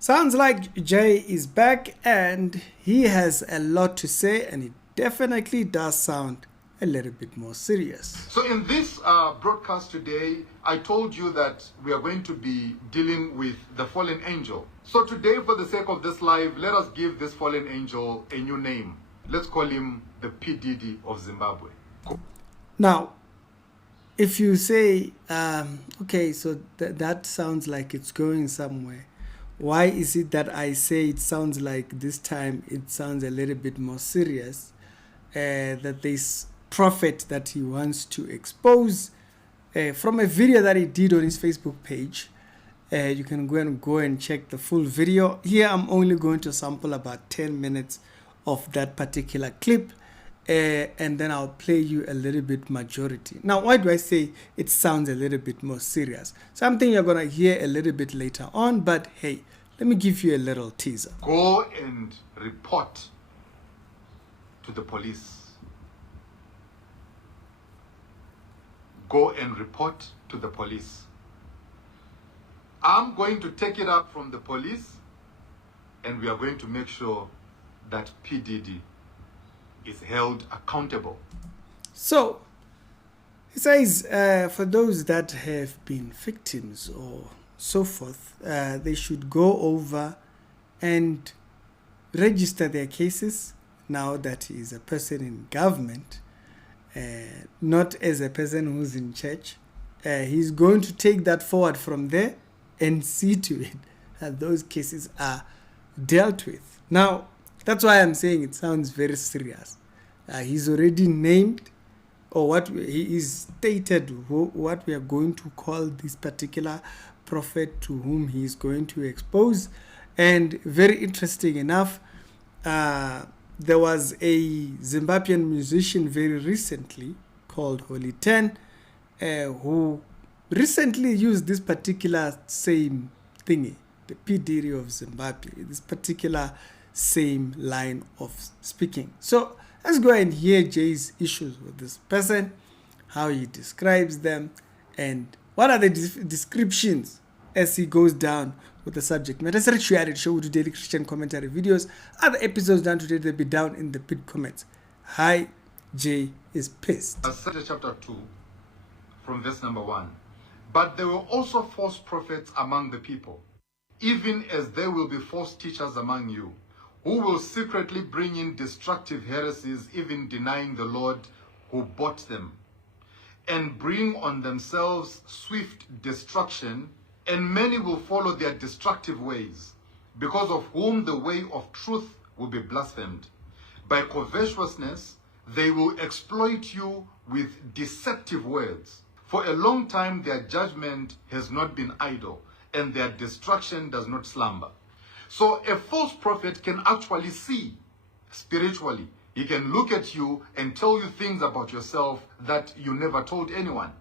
Sounds like Jay is back and he has a lot to say, and it definitely does sound a little bit more serious. So in this broadcast today, I told you that we are going to be dealing with the fallen angel. So today, for the sake of this live, let us give this fallen angel a new name. Let's call him the P. Diddy of Zimbabwe. Now, if you say, okay, so that sounds like it's going somewhere, why is it that I say it sounds like this time it sounds a little bit more serious? That this prophet that he wants to expose from a video that he did on his Facebook page. You can go and check the full video. Here I'm only going to sample about 10 minutes of that particular clip, and then I'll play you a little bit majority. Now, why do I say it sounds a little bit more serious? Something you're going to hear a little bit later on, but hey, let me give you a little teaser. Go and report to the police. Go and report to the police. I'm going to take it up from the police, and we are going to make sure that P. Diddy is held accountable. So, he says, for those that have been victims or so forth, they should go over and register their cases now that he is a person in government, not as a person who's in church. He's going to take that forward from there and see to it that those cases are dealt with. Now, that's why I'm saying it sounds very serious. He's already named, or what he is stated, what we are going to call this particular prophet to whom he is going to expose. And very interesting enough, there was a Zimbabwean musician very recently called Holy 10, who recently used this particular same thingy, the P. Diddy of Zimbabwe, this particular same line of speaking. So let's go and hear Jay's issues with this person, how he describes them, and what are the descriptions as he goes down with the subject matter. Show with daily Christian commentary videos. Other episodes done today, they'll be down in the pinned comments. Hi, Jay is pissed. Chapter 2, from verse number 1. But there were also false prophets among the people, even as there will be false teachers among you, who will secretly bring in destructive heresies, even denying the Lord who bought them, and bring on themselves swift destruction, and many will follow their destructive ways, because of whom the way of truth will be blasphemed. By covetousness, they will exploit you with deceptive words. For a long time their judgment has not been idle, and their destruction does not slumber. So a false prophet can actually see spiritually. He can look at you and tell you things about yourself that you never told anyone.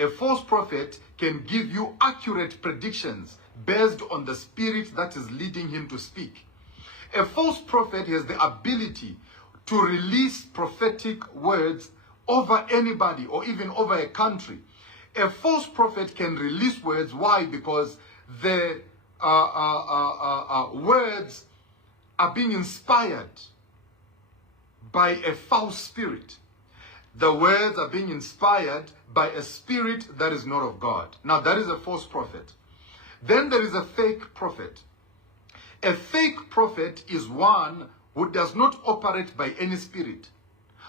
A false prophet can give you accurate predictions based on the spirit that is leading him to speak. A false prophet has the ability to release prophetic words over anybody or even over a country. A false prophet can release words. Why? Because the words are being inspired by a false spirit. The words are being inspired by a spirit that is not of God. Now, that is a false prophet. Then there is a fake prophet. A fake prophet is one who does not operate by any spirit.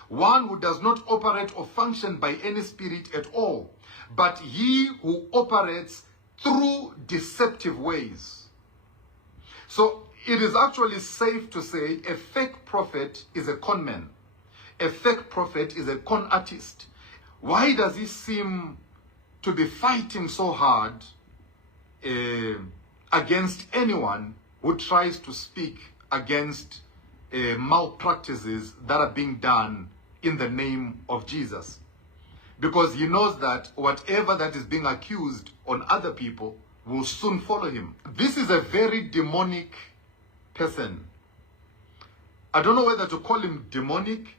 One who does not operate or function by any spirit at all, but he who operates through deceptive ways. So it is actually safe to say a fake prophet is a con man. A fake prophet is a con artist. Why does he seem to be fighting so hard against anyone who tries to speak against malpractices that are being done in the name of Jesus? Because he knows that whatever that is being accused on other people will soon follow him. This is a very demonic person. I don't know whether to call him demonic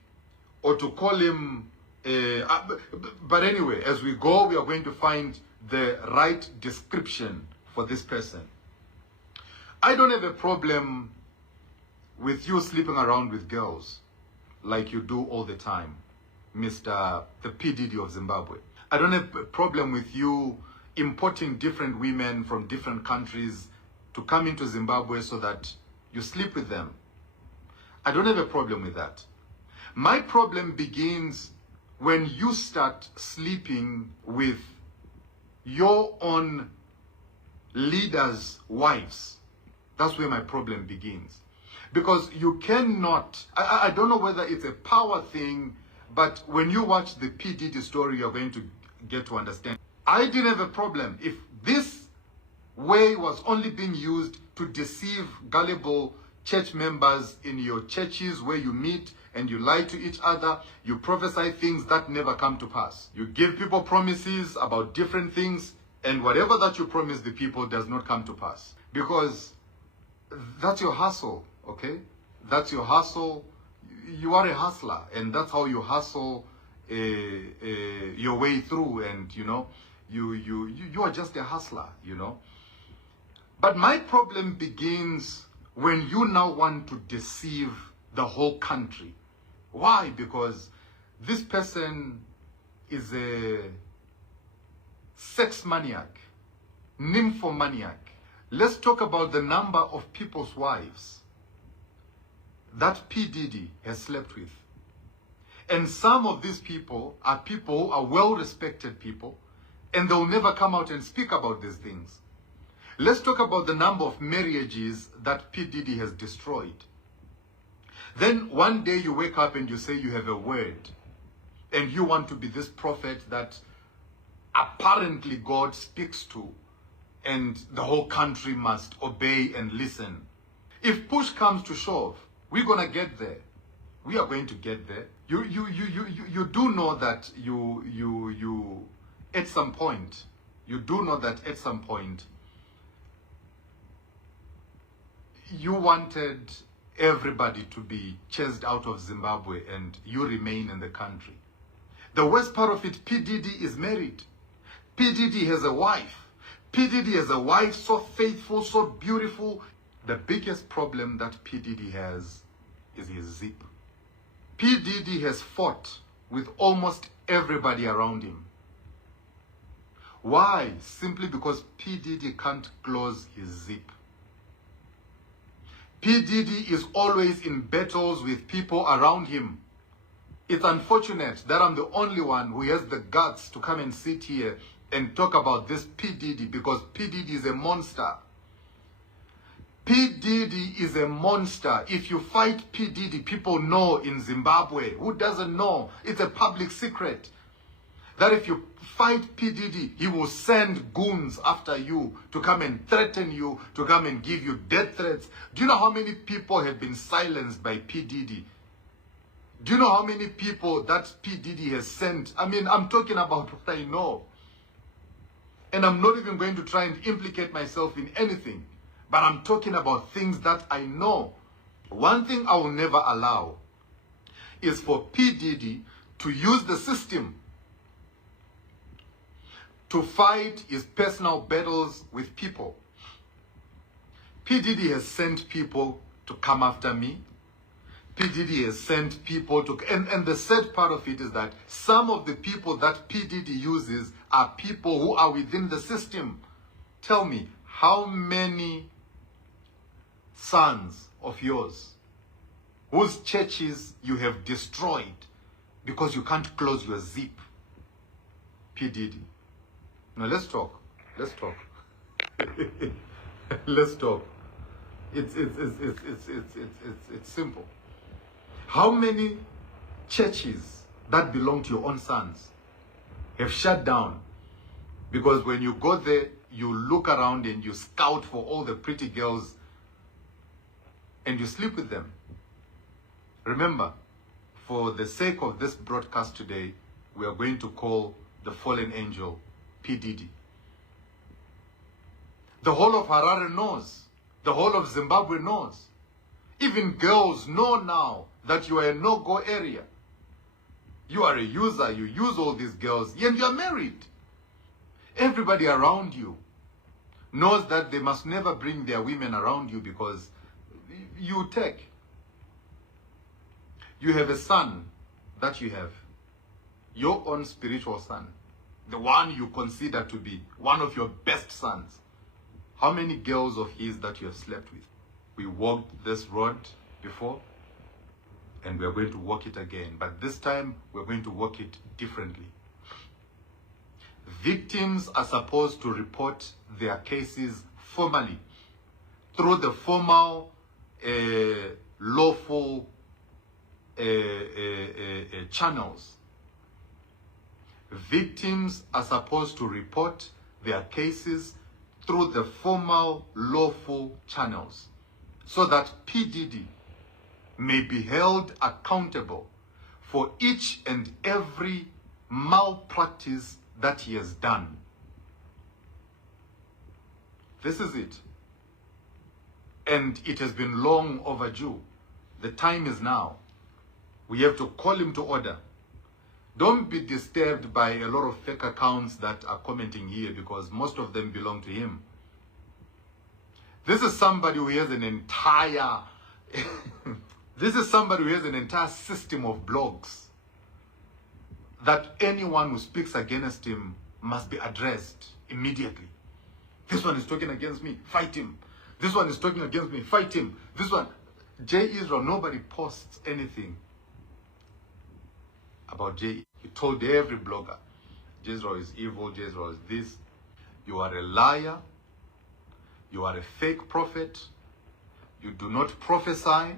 or to call him but anyway, as we go, we are going to find the right description for this person. I don't have a problem with you sleeping around with girls like you do all the time, Mr. the P. Diddy of Zimbabwe. I don't have a problem with you importing different women from different countries to come into Zimbabwe so that you sleep with them. I don't have a problem with that. My problem begins when you start sleeping with your own leaders' wives. That's where my problem begins. Because you cannot, I don't know whether it's a power thing, but when you watch the P. Diddy story, you're going to get to understand. I didn't have a problem if this way was only being used to deceive gullible church members in your churches where you meet and you lie to each other. You prophesy things that never come to pass. You give people promises about different things, and whatever that you promise the people does not come to pass. Because that's your hustle, okay? That's your hustle. You are a hustler, and that's how you hustle your way through, and you know, you are just a hustler, you know. But my problem begins when you now want to deceive the whole country. Why? Because this person is a sex maniac, nymphomaniac. Let's talk about the number of people's wives that P. Diddy has slept with. And some of these people are well-respected people, and they'll never come out and speak about these things. Let's talk about the number of marriages that P. Diddy has destroyed. Then one day you wake up and you say you have a word, and you want to be this prophet that apparently God speaks to, and the whole country must obey and listen. If push comes to shove, we're gonna get there. We are going to get there. You do know that you at some point, you do know that at some point you wanted everybody to be chased out of Zimbabwe and you remain in the country. The worst part of it, P. Diddy is married. P. Diddy has a wife. P. Diddy has a wife so faithful, so beautiful. The biggest problem that P. Diddy has is his zip. P. Diddy has fought with almost everybody around him. Why? Simply because P. Diddy can't close his zip. P. Diddy is always in battles with people around him. It's unfortunate that I'm the only one who has the guts to come and sit here and talk about this P. Diddy, because P. Diddy is a monster. P. Diddy is a monster. If you fight P. Diddy, people know in Zimbabwe. Who doesn't know? It's a public secret that if you fight P. Diddy, he will send goons after you to come and threaten you, to come and give you death threats. Do you know how many people have been silenced by P. Diddy? Do you know how many people that P. Diddy has sent? I mean, I'm talking about what I know. And I'm not even going to try and implicate myself in anything. But I'm talking about things that I know. One thing I will never allow is for P. Diddy to use the system to fight his personal battles with people. P. Diddy has sent people to come after me. P. Diddy has sent people to... And the sad part of it is that some of the people that P. Diddy uses are people who are within the system. Tell me, how many sons of yours whose churches you have destroyed because you can't close your zip? P. Diddy. Now let's talk. Let's talk. Let's talk. It's simple. How many churches that belong to your own sons have shut down because when you go there, you look around and you scout for all the pretty girls and you sleep with them? Remember, for the sake of this broadcast today, we are going to call the fallen angel P. Diddy. The whole of Harare knows. The whole of Zimbabwe knows. Even girls know now that you are a no-go area. You are a user. You use all these girls and you are married. Everybody around you knows that they must never bring their women around you because you take. You have a son that you have, your own spiritual son, the one you consider to be one of your best sons. How many girls of his that you have slept with? We walked this road before, and we are going to walk it again. But this time, we're going to walk it differently. Victims are supposed to report their cases formally through the formal, lawful channels. Victims are supposed to report their cases through the formal, lawful channels so that P. Diddy may be held accountable for each and every malpractice that he has done. This is it. And it has been long overdue. The time is now. We have to call him to order. Don't be disturbed by a lot of fake accounts that are commenting here because most of them belong to him. This is somebody who has an entire this is somebody who has an entire system of blogs that anyone who speaks against him must be addressed immediately. This one is talking against me, fight him. This one is talking against me, fight him. This one, J. Israel, nobody posts anything about J. He told every blogger, J. Israel is evil, J. Israel is this. You are a liar. You are a fake prophet. You do not prophesy.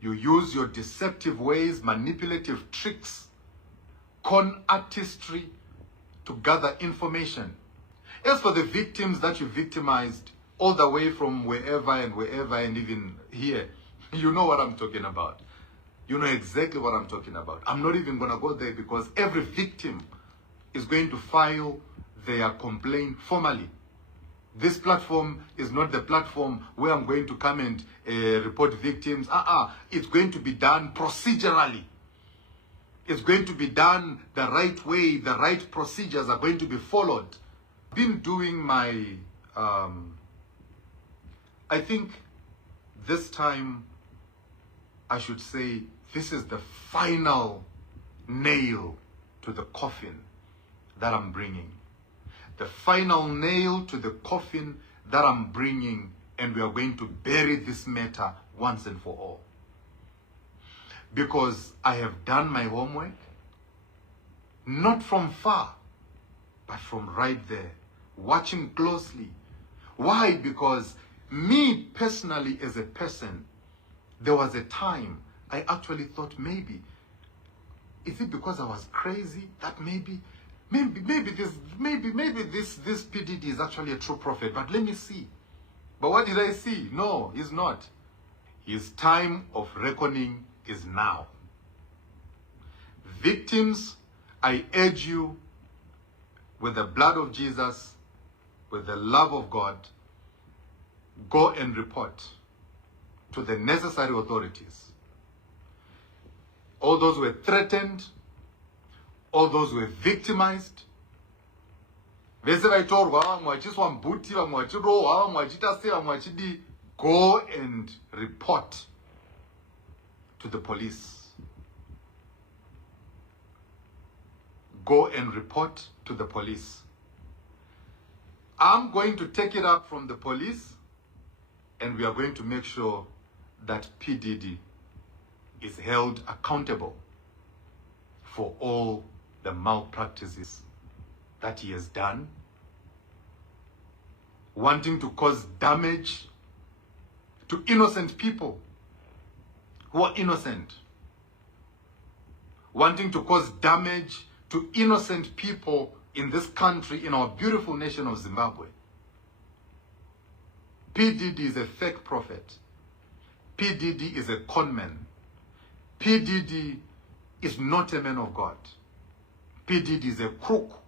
You use your deceptive ways, manipulative tricks, con artistry to gather information. As for the victims that you victimized all the way from wherever and even here, you know what I'm talking about. You know exactly what I'm talking about. I'm not even going to go there because every victim is going to file their complaint formally. This platform is not the platform where I'm going to come and report victims. It's going to be done procedurally. It's going to be done the right way. The right procedures are going to be followed. I've been doing my, I think this time I should say this is the final nail to the coffin that I'm bringing. The final nail to the coffin that I'm bringing, and we are going to bury this matter once and for all. Because I have done my homework, not from far, but from right there, watching closely. Why? Because me personally as a person, there was a time I actually thought maybe, is it because I was crazy that maybe this PDD is actually a true prophet, but let me see. But what did I see? No, he's not. His time of reckoning is now. Victims, I urge you, with the blood of Jesus, with the love of God, go and report to the necessary authorities. All those who were threatened, all those who were victimized. Go and report to the police. Go and report to the police. I'm going to take it up from the police, and we are going to make sure that PDD is held accountable for all the malpractices that he has done, wanting to cause damage to innocent people who are innocent, wanting to cause damage to innocent people in this country, in our beautiful nation of Zimbabwe. PDD is a fake prophet. PDD is a conman. PDD is not a man of God. PDD is a crook.